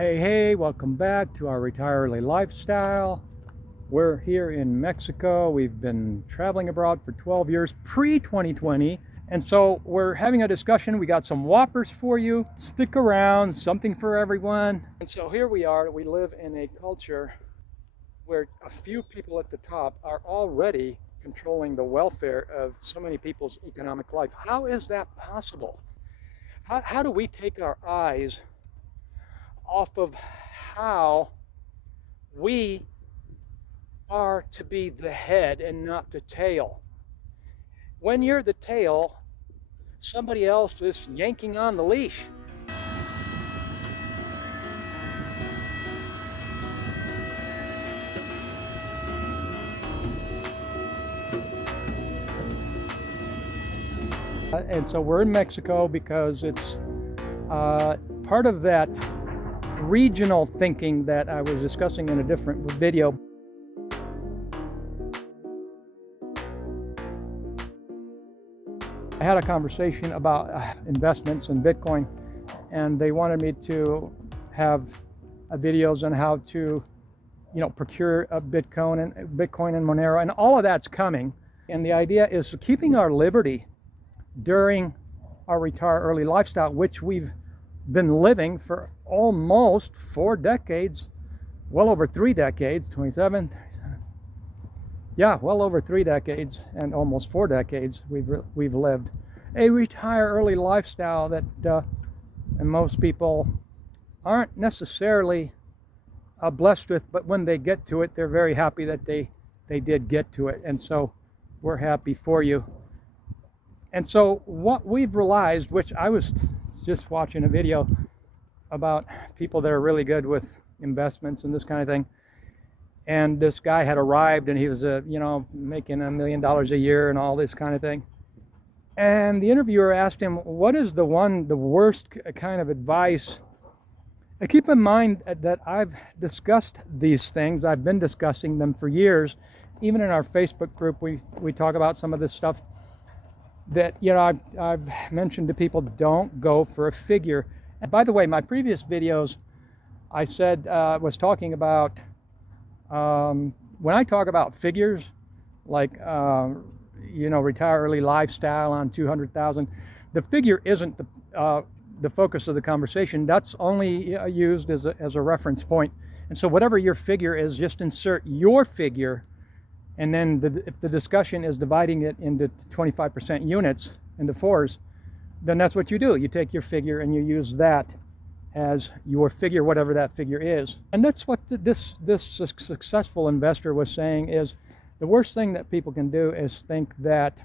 Hey, welcome back to our Retire Early lifestyle. We're here in Mexico. We've been traveling abroad for 12 years, pre-2020. And so we're having a discussion. We got some whoppers for you. Stick around, something for everyone. And so here we are. We live in a culture where a few people at the top are already controlling the welfare of so many people's economic life. How is that possible? How do we take our eyes off of how we are to be the head and not the tail? When you're the tail, somebody else is yanking on the leash. And so we're in Mexico because it's part of that regional thinking that I was discussing in a different video. I had a conversation about investments in Bitcoin, and they wanted me to have videos on how to, procure a Bitcoin and Monero, and all of that's coming. And the idea is keeping our liberty during our retire early lifestyle, which we've been living for almost 4 decades, well over 3 decades, 27, 37. Yeah, well over 3 decades and almost 4 decades we've lived a retire early lifestyle that and most people aren't necessarily blessed with, but when they get to it, they're very happy that they did get to it. And so we're happy for you. And so what we've realized, which I was just watching a video about people that are really good with investments and this kind of thing, and this guy had arrived and he was making $1 million a year and all this kind of thing, and the interviewer asked him, what is the worst kind of advice? And keep in mind that I've discussed these things. I've been discussing them for years. Even in our Facebook group, we talk about some of this stuff that I've mentioned to people. Don't go for a figure. And by the way, my previous videos, I said was talking about when I talk about figures like retire early lifestyle on 200,000, the figure isn't the focus of the conversation. That's only used as a reference point. And so whatever your figure is, just insert your figure. And then if the discussion is dividing it into 25% units, into fours, then that's what you do. You take your figure and you use that as your figure, whatever that figure is. And that's what this successful investor was saying, is the worst thing that people can do is think that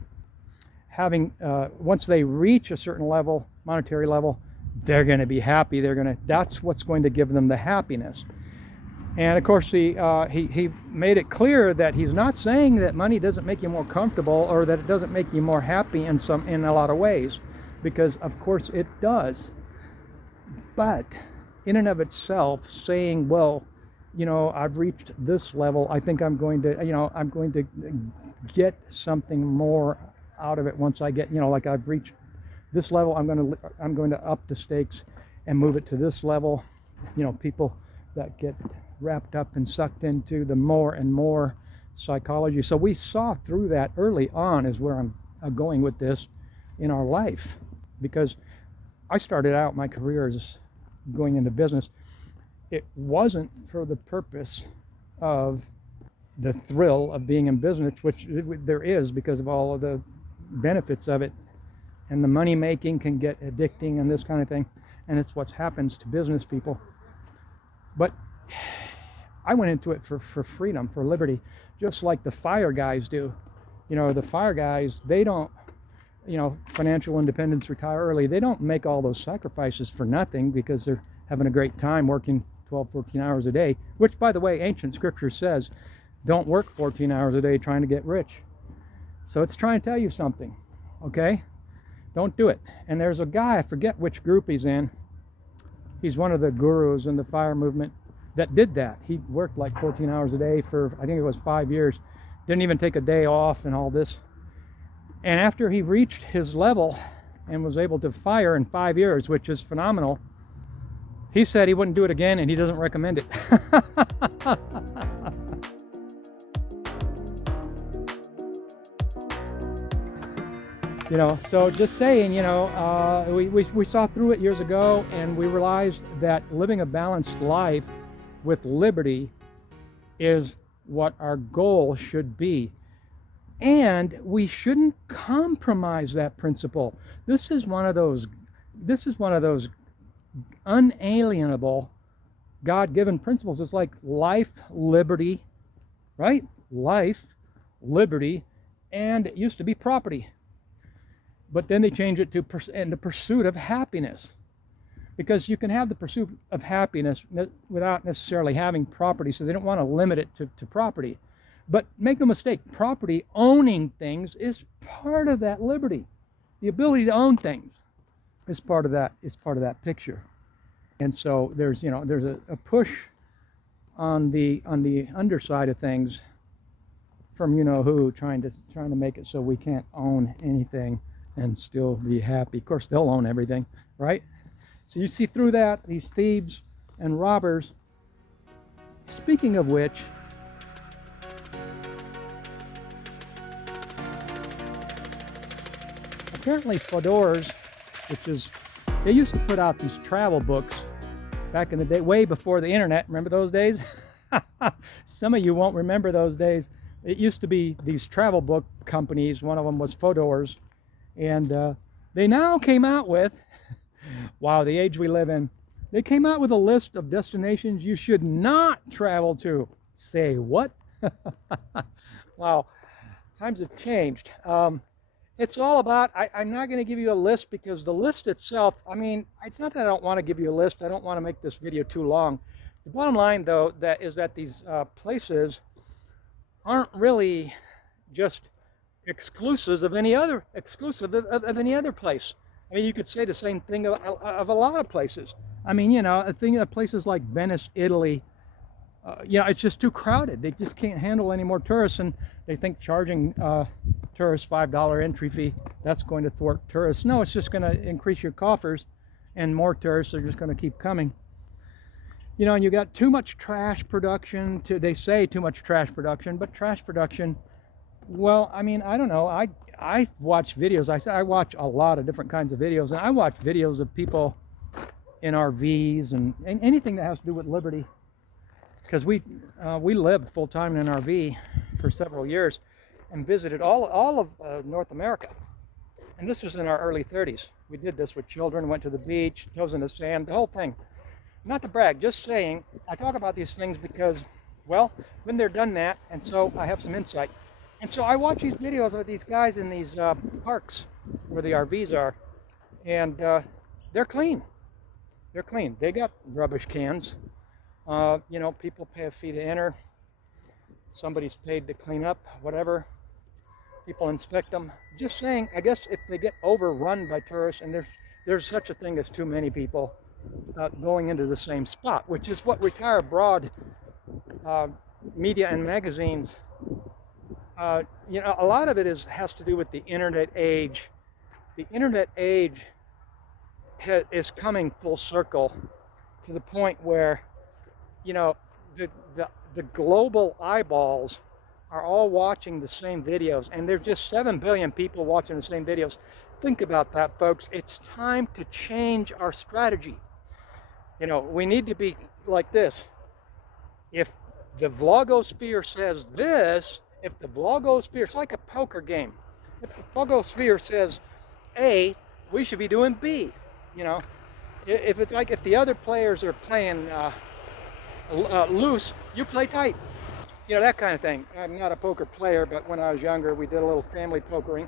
having, once they reach a certain level, monetary level, they're going to be happy. That's what's going to give them the happiness. And of course, he made it clear that he's not saying that money doesn't make you more comfortable or that it doesn't make you more happy in a lot of ways, because of course it does. But in and of itself, saying, well, I've reached this level, I think I'm going to get something more out of it once I get, like I've reached this level, I'm going to up the stakes and move it to this level. People that get wrapped up and sucked into the more and more psychology. So we saw through that early on, is where I'm going with this in our life, because I started out my career as going into business. It wasn't for the purpose of the thrill of being in business, which there is because of all of the benefits of it, and the money making can get addicting and this kind of thing, and it's what happens to business people. But I went into it for freedom, for liberty, just like the fire guys do. The fire guys, they don't, financial independence, retire early, they don't make all those sacrifices for nothing, because they're having a great time working 12, 14 hours a day, which, by the way, ancient scripture says, don't work 14 hours a day trying to get rich. So it's trying to tell you something, okay? Don't do it. And there's a guy, I forget which group he's in. He's one of the gurus in the fire movement that did that. He worked like 14 hours a day for, I think it was 5 years. Didn't even take a day off and all this. And after he reached his level and was able to fire in 5 years, which is phenomenal, He said he wouldn't do it again, and he doesn't recommend it. You know, so just saying, you know, we saw through it years ago, and we realized that living a balanced life with liberty is what our goal should be. And we shouldn't compromise that principle. This is one of those unalienable God-given principles. It's like life, liberty, right? Life, liberty, and it used to be property. But then they changed it to the pursuit of happiness. Because you can have the pursuit of happiness without necessarily having property, so they don't want to limit it to property. But make no mistake, property, owning things, is part of that liberty. The ability to own things is part of that picture. And so there's, you know, there's a push on the underside of things from you know who, trying to make it so we can't own anything and still be happy. Of course, they'll own everything, right? So you see through that, these thieves and robbers. Speaking of which, apparently Fodor's, which is, they used to put out these travel books back in the day, way before the internet. Remember those days? Some of you won't remember those days. It used to be these travel book companies. One of them was Fodor's. And they now came out with, wow, the age we live in, they came out with a list of destinations you should not travel to. Say what? Wow, times have changed. It's all about, I'm not going to give you a list, because the list itself, I mean, it's not that I don't want to give you a list. I don't want to make this video too long. The bottom line, though, is that these places aren't really just exclusive of any other place. I mean, you could say the same thing of a lot of places. I mean, you know, I think of places like Venice, Italy, you know, it's just too crowded. They just can't handle any more tourists, and they think charging tourists $5 entry fee, that's going to thwart tourists. No, it's just going to increase your coffers, and more tourists are just going to keep coming. You know, and you got too much trash production. They say too much trash production, but trash production, well, I mean, I don't know. I watch videos. I watch a lot of different kinds of videos, and I watch videos of people in RVs and anything that has to do with liberty, because we lived full-time in an RV for several years and visited all of North America. And this was in our early 30s. We did this with children, went to the beach, toes in the sand, the whole thing. Not to brag, just saying, I talk about these things because, well, when they're done that, and so I have some insight. And so I watch these videos of these guys in these parks where the RVs are, and they're clean. They're clean. They got rubbish cans. You know, people pay a fee to enter. Somebody's paid to clean up, whatever. People inspect them. Just saying, I guess if they get overrun by tourists, and there's such a thing as too many people going into the same spot, which is what Retire Abroad media and magazines, you know, a lot of it has to do with the internet age. The internet age is coming full circle to the point where, you know, the global eyeballs are all watching the same videos, and there's just 7 billion people watching the same videos. Think about that, folks. It's time to change our strategy. You know, we need to be like this. If the vlogosphere says this, if the vlogosphere, it's like a poker game. If the vlogosphere says A, we should be doing B. You know, if it's like if the other players are playing loose, you play tight. You know, that kind of thing. I'm not a poker player, but when I was younger, we did a little family pokering.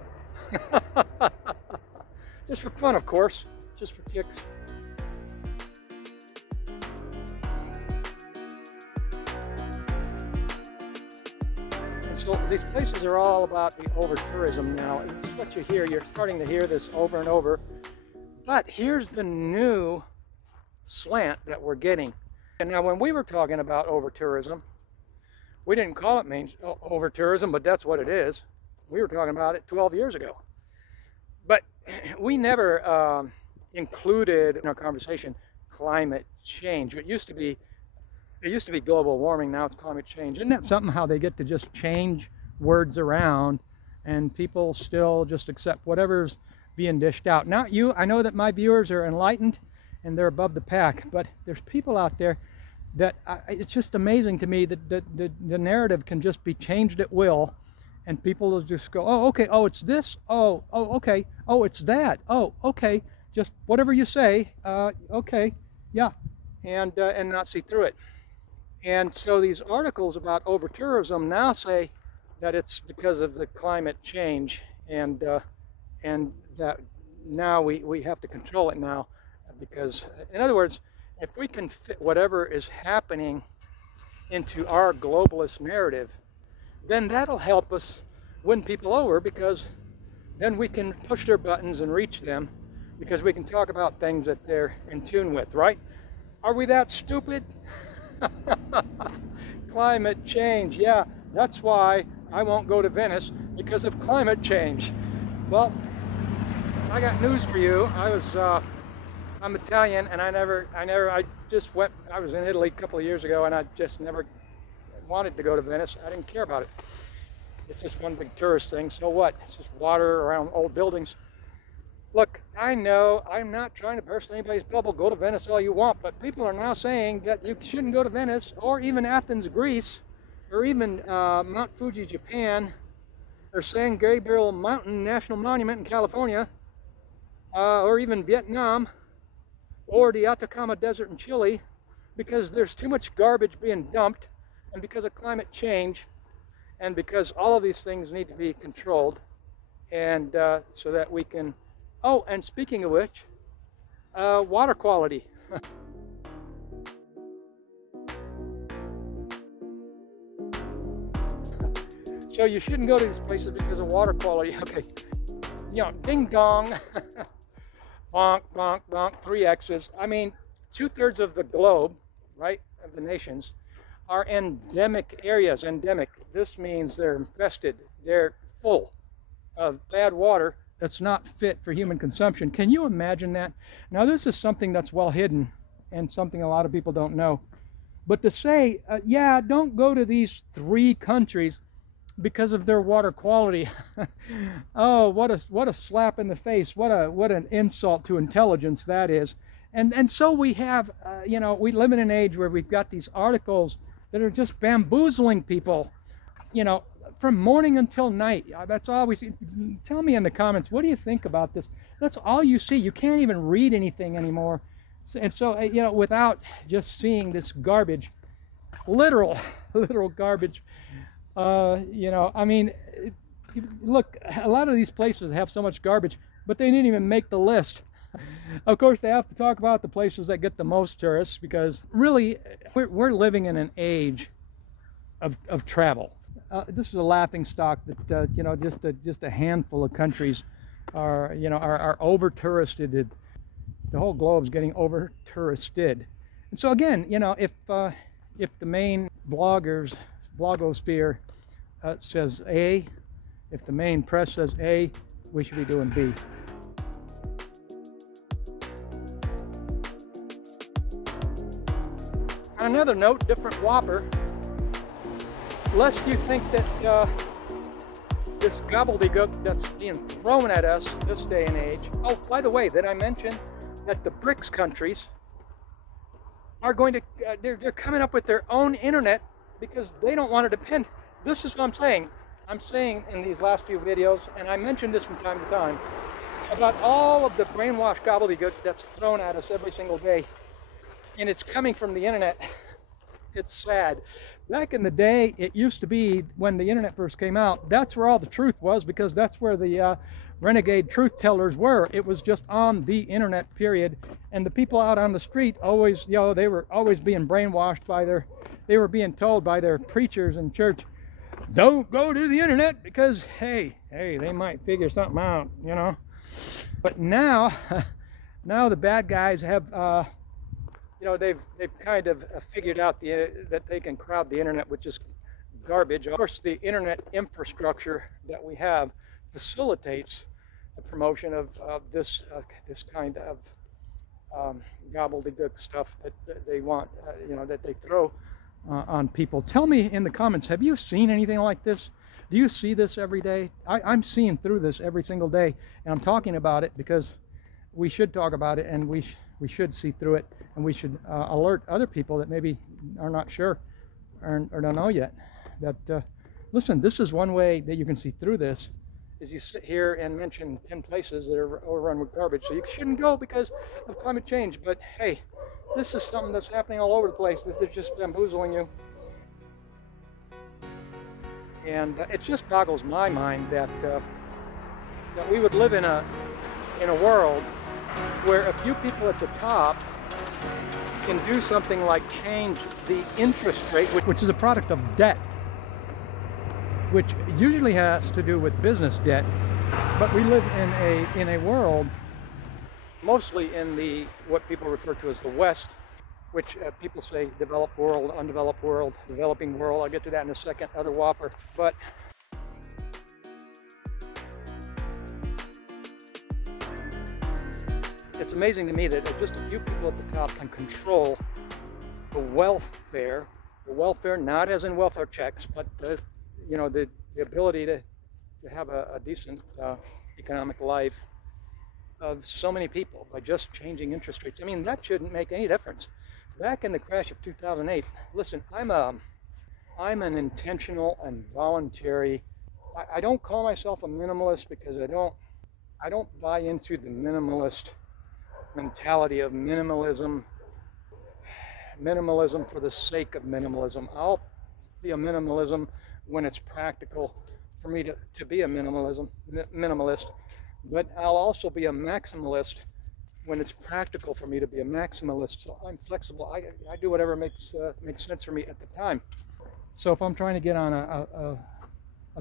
Just for fun, of course. Just for kicks. So these places are all about the over-tourism now. It's what you hear. You're starting to hear this over and over. But here's the new slant that we're getting. And now when we were talking about over-tourism, we didn't call it over-tourism, but that's what it is. We were talking about it 12 years ago. But we never included in our conversation climate change. It used to be global warming, now it's climate change. Isn't that something how they get to just change words around and people still just accept whatever's being dished out? Not you. I know that my viewers are enlightened and they're above the pack, but there's people out there that it's just amazing to me that the narrative can just be changed at will, and people will just go, oh, okay, oh, it's this, oh, okay, oh, it's that, oh, okay, just whatever you say, okay, yeah, and not see through it. And so these articles about over-tourism now say that it's because of the climate change, and that now we have to control it now, because, in other words, if we can fit whatever is happening into our globalist narrative, then that'll help us win people over, because then we can push their buttons and reach them, because we can talk about things that they're in tune with, right? Are we that stupid? Climate change, yeah, that's why I won't go to Venice, because of climate change. Well, I got news for you. I'm Italian, and I was in Italy a couple of years ago, and I just never wanted to go to Venice. I didn't care about it. It's just one big tourist thing, so what? It's just water around old buildings. Look, I know I'm not trying to burst anybody's bubble. Go to Venice all you want, but people are now saying that you shouldn't go to Venice, or even Athens, Greece, or even Mount Fuji, Japan, or San Gabriel Mountain National Monument in California, or even Vietnam, or the Atacama Desert in Chile, because there's too much garbage being dumped, and because of climate change, and because all of these things need to be controlled, and so that we can, oh, and speaking of which, water quality. So you shouldn't go to these places because of water quality. Okay, you know, ding dong. Bonk, bonk, bonk, 3 X's. I mean, 2/3 of the globe, right, of the nations, are endemic areas. Endemic. This means they're infested. They're full of bad water that's not fit for human consumption. Can you imagine that? Now, this is something that's well hidden and something a lot of people don't know. But to say, yeah, don't go to these 3 countries because of their water quality. Oh, what a slap in the face. What an insult to intelligence that is. And so we have, you know, we live in an age where we've got these articles that are just bamboozling people, you know, from morning until night. That's all we see. Tell me in the comments, what do you think about this? That's all you see. You can't even read anything anymore. And so, you know, without just seeing this garbage, literal garbage. You know, I mean, look, a lot of these places have so much garbage, but they didn't even make the list. Of course, they have to talk about the places that get the most tourists, because really, we're living in an age of travel. This is a laughing stock that, you know, just a handful of countries are, you know, are over-touristed. The whole globe's getting over-touristed. And so again, you know, if the main blogosphere says A, if the main press says A, we should be doing B. On another note, different whopper, lest you think that this gobblegeegook that's being thrown at us this day and age. Oh, by the way, did I mention that the BRICS countries are going to, they're coming up with their own internet because they don't want to depend. This is what I'm saying. I'm saying in these last few videos, and I mentioned this from time to time, about all of the brainwashed gobbledygook that's thrown at us every single day. And it's coming from the internet. It's sad. Back in the day, it used to be, when the internet first came out, that's where all the truth was, because that's where the renegade truth tellers were. It was just on the internet, period. And the people out on the street always, you know, they were always being brainwashed by they were being told by their preachers in church, don't go to the internet because, hey, they might figure something out, you know. But now, now the bad guys have, you know, they've kind of figured out that they can crowd the internet with just garbage. Of course, the internet infrastructure that we have facilitates the promotion of this kind of gobblegeegook stuff that they want, you know, that they throw on people. Tell me in the comments, have you seen anything like this? Do you see this every day? I'm seeing through this every single day, and I'm talking about it because we should talk about it, and we should see through it, and we should alert other people that maybe are not sure or don't know yet that listen, this is one way that you can see through this, is you sit here and mention 10 places that are overrun with garbage, so you shouldn't go because of climate change. But hey, this is something that's happening all over the place. They're just bamboozling you. And it just boggles my mind that that we would live in a world where a few people at the top can do something like change the interest rate, which is a product of debt, which usually has to do with business debt. But we live in a world, mostly in the what people refer to as the West, which people say developed world, undeveloped world, developing world. I'll get to that in a second, other whopper. But it's amazing to me that just a few people at the top can control the welfare not as in welfare checks, but you know, the ability to have a decent economic life of so many people by just changing interest rates. I mean, that shouldn't make any difference. Back in the crash of 2008, listen, I'm an intentional and voluntary. I don't call myself a minimalist because I don't buy into the minimalist mentality of minimalism for the sake of minimalism. I'll be a minimalism when it's practical for me to be a minimalist, but I'll also be a maximalist when it's practical for me to be a maximalist. So I'm flexible. I do whatever makes sense for me at the time. So if I'm trying to get on a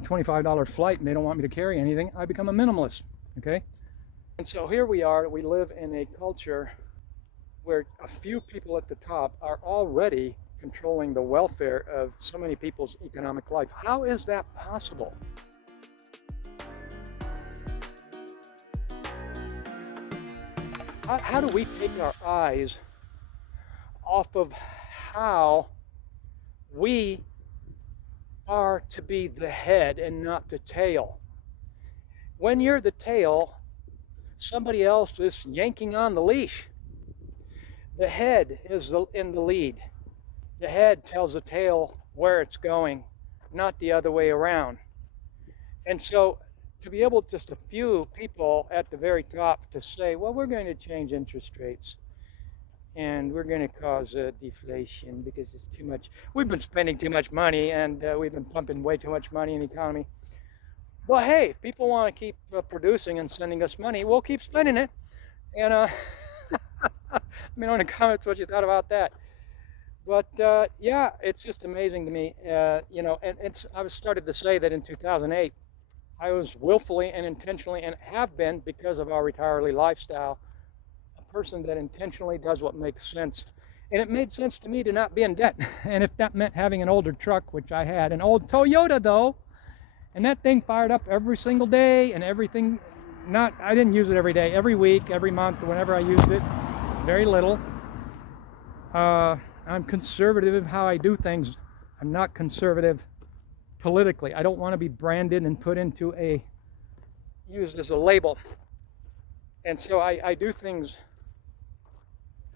$25 flight and they don't want me to carry anything, I become a minimalist, okay? And so here we are, we live in a culture where a few people at the top are already controlling the welfare of so many people's economic life. How is that possible? How do we take our eyes off of how we are to be the head and not the tail? When you're the tail, somebody else is yanking on the leash. The head is in the lead. The head tells the tail where it's going, not the other way around. And so to be able, just a few people at the very top to say, well, we're going to change interest rates and we're going to cause deflation because it's too much. We've been spending too much money, and we've been pumping way too much money in the economy. Well, hey, if people want to keep producing and sending us money, we'll keep spending it. And let me know in the comments what you thought about that. But yeah, it's just amazing to me, you know, and I was started to say that in 2008, I was willfully and intentionally, and have been because of our retiree lifestyle, a person that intentionally does what makes sense. And it made sense to me to not be in debt. And if that meant having an older truck, which I had, an old Toyota though, and that thing fired up every single day and everything, I didn't use it every day, every week, every month, whenever I used it, very little. I'm conservative in how I do things. I'm not conservative politically. I don't want to be branded and put into used as a label. And so I do things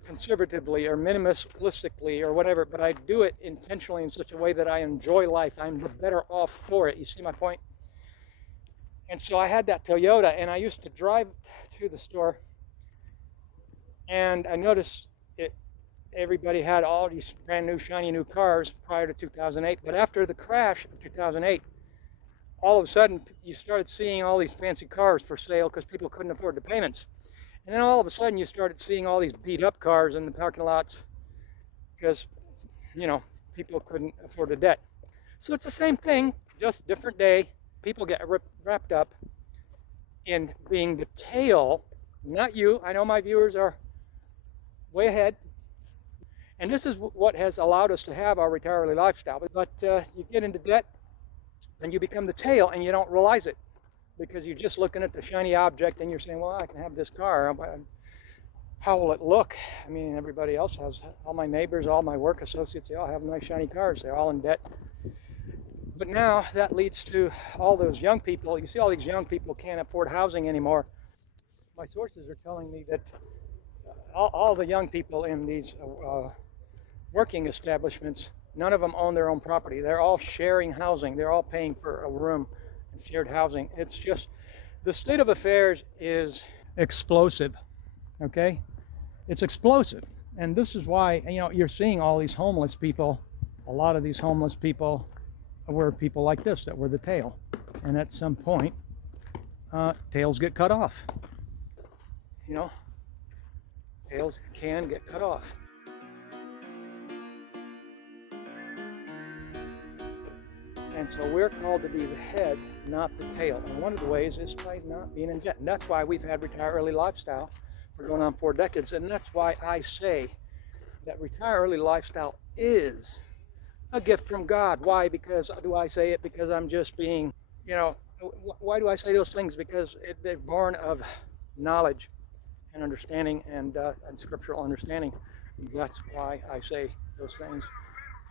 conservatively or minimalistically or whatever, but I do it intentionally in such a way that I enjoy life. I'm the better off for it. You see my point? And so I had that Toyota, and I used to drive to the store, and I noticed everybody had all these brand new shiny new cars prior to 2008, but after the crash of 2008, all of a sudden you started seeing all these fancy cars for sale because people couldn't afford the payments. And then all of a sudden you started seeing all these beat up cars in the parking lots because, you know, people couldn't afford the debt. So it's the same thing, just different day. People get wrapped up in being the tail, not you. I know my viewers are way ahead. And this is what has allowed us to have our retiree lifestyle. But you get into debt and you become the tail, and you don't realize it because you're just looking at the shiny object and you're saying, well, I can have this car. how will it look? I mean, everybody else has, all my neighbors, all my work associates, they all have nice shiny cars. They're all in debt. But now that leads to all those young people. You see all these young people can't afford housing anymore. My sources are telling me that all the young people in these working establishments, none of them own their own property. They're all sharing housing. They're all paying for a room and shared housing. It's just, the state of affairs is explosive, okay? It's explosive. And this is why, you know, you're seeing all these homeless people. A lot of these homeless people were people like this that were the tail. And at some point, tails get cut off. You know, tails can get cut off. And so we're called to be the head, not the tail. And one of the ways is by not being in debt. And that's why we've had Retire Early lifestyle for going on 4 decades. And that's why I say that Retire Early lifestyle is a gift from God. Why? Because, do I say it because I'm just being, you know, why do I say those things? Because they're born of knowledge and understanding and scriptural understanding. That's why I say those things.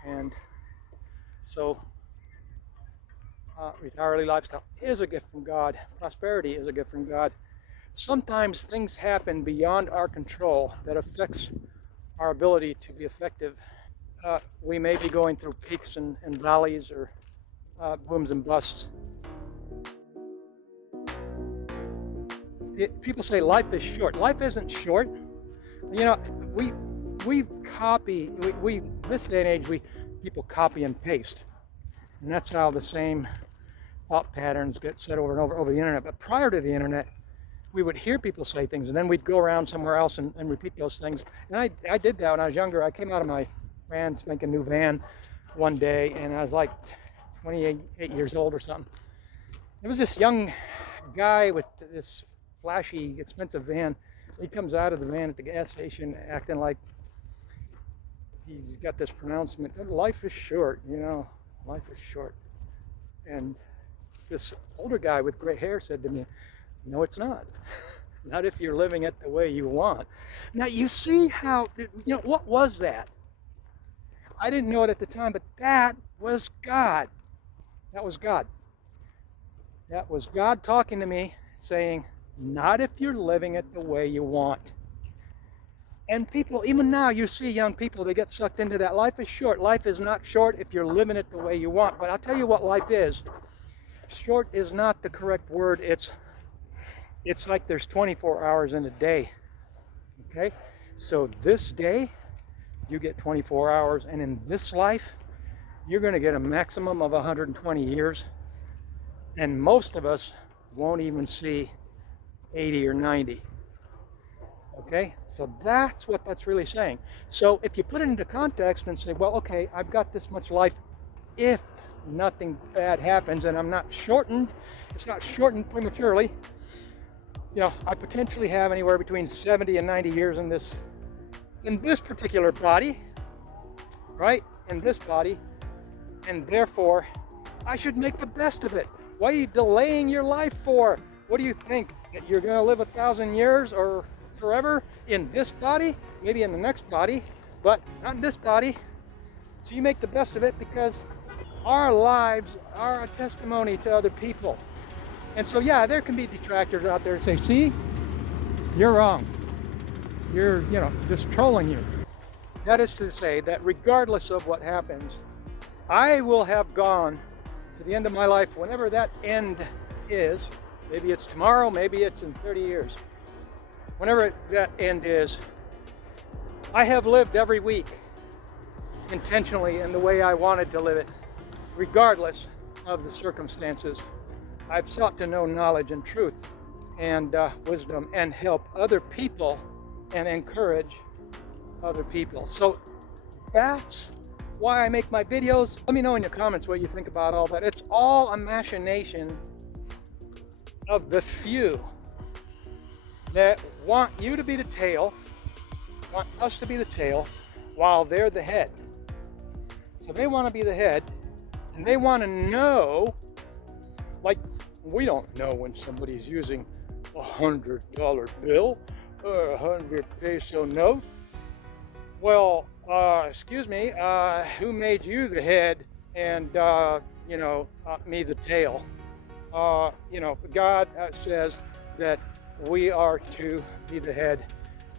And so Retire Early lifestyle is a gift from God. Prosperity is a gift from God. Sometimes things happen beyond our control that affects our ability to be effective. We may be going through peaks and valleys, or booms and busts. People say life is short. Life isn't short. You know, we copy. This day and age, people copy and paste, and that's how the same thought patterns get said over and over the internet. But prior to the internet, we would hear people say things, and then we'd go around somewhere else and repeat those things. And I did that when I was younger. I came out of my brand spanking new van one day, and I was like 28 years old or something. There was this young guy with this flashy, expensive van. He comes out of the van at the gas station acting like he's got this pronouncement, life is short, you know, life is short. And this older guy with gray hair said to me, no, it's not. Not if you're living it the way you want. Now, you see how, you know, what was that? I didn't know it at the time, but that was God. That was God. That was God talking to me, saying, not if you're living it the way you want. And people, even now, you see young people, they get sucked into that. Life is short. Life is not short if you're living it the way you want. But I'll tell you what life is. Short is not the correct word. It's like there's 24 hours in a day. Okay? So this day, you get 24 hours. And in this life, you're going to get a maximum of 120 years. And most of us won't even see 80 or 90. Okay, so that's what that's really saying. So if you put it into context and say, well, okay, I've got this much life if nothing bad happens, and I'm not shortened, it's not shortened prematurely, you know, I potentially have anywhere between 70 and 90 years in this particular body, right? In this body, and therefore I should make the best of it. What are you delaying your life for? What do you think? That you're going to live 1,000 years or forever in this body? Maybe in the next body, but not in this body. So you make the best of it, because our lives are a testimony to other people. And so, yeah, there can be detractors out there that say, see, you're wrong. You're, you know, just trolling you. That is to say that regardless of what happens, I will have gone to the end of my life, whenever that end is. Maybe it's tomorrow, maybe it's in 30 years. Whenever that end is, I have lived every week intentionally in the way I wanted to live it, regardless of the circumstances. I've sought to know knowledge and truth and wisdom, and help other people and encourage other people. So that's why I make my videos. Let me know in the comments what you think about all that. It's all a machination of the few that want you to be the tail, want us to be the tail, while they're the head. So they want to be the head, and they want to know, like, we don't know when somebody's using a $100 bill 100 peso note. Well, excuse me, who made you the head and, you know, me the tail? You know, God says that we are to be the head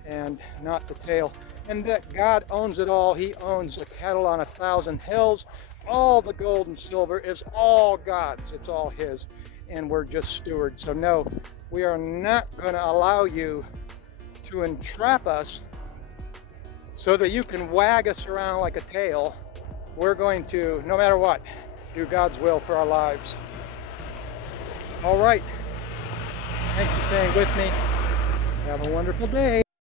and not the tail, and that God owns it all. He owns the cattle on 1,000 hills. All the gold and silver is all God's. It's all His, and we're just stewards. So no, we are not going to allow you to entrap us so that you can wag us around like a tail. We're going to, no matter what, do God's will for our lives. All right. Thanks for staying with me. Have a wonderful day.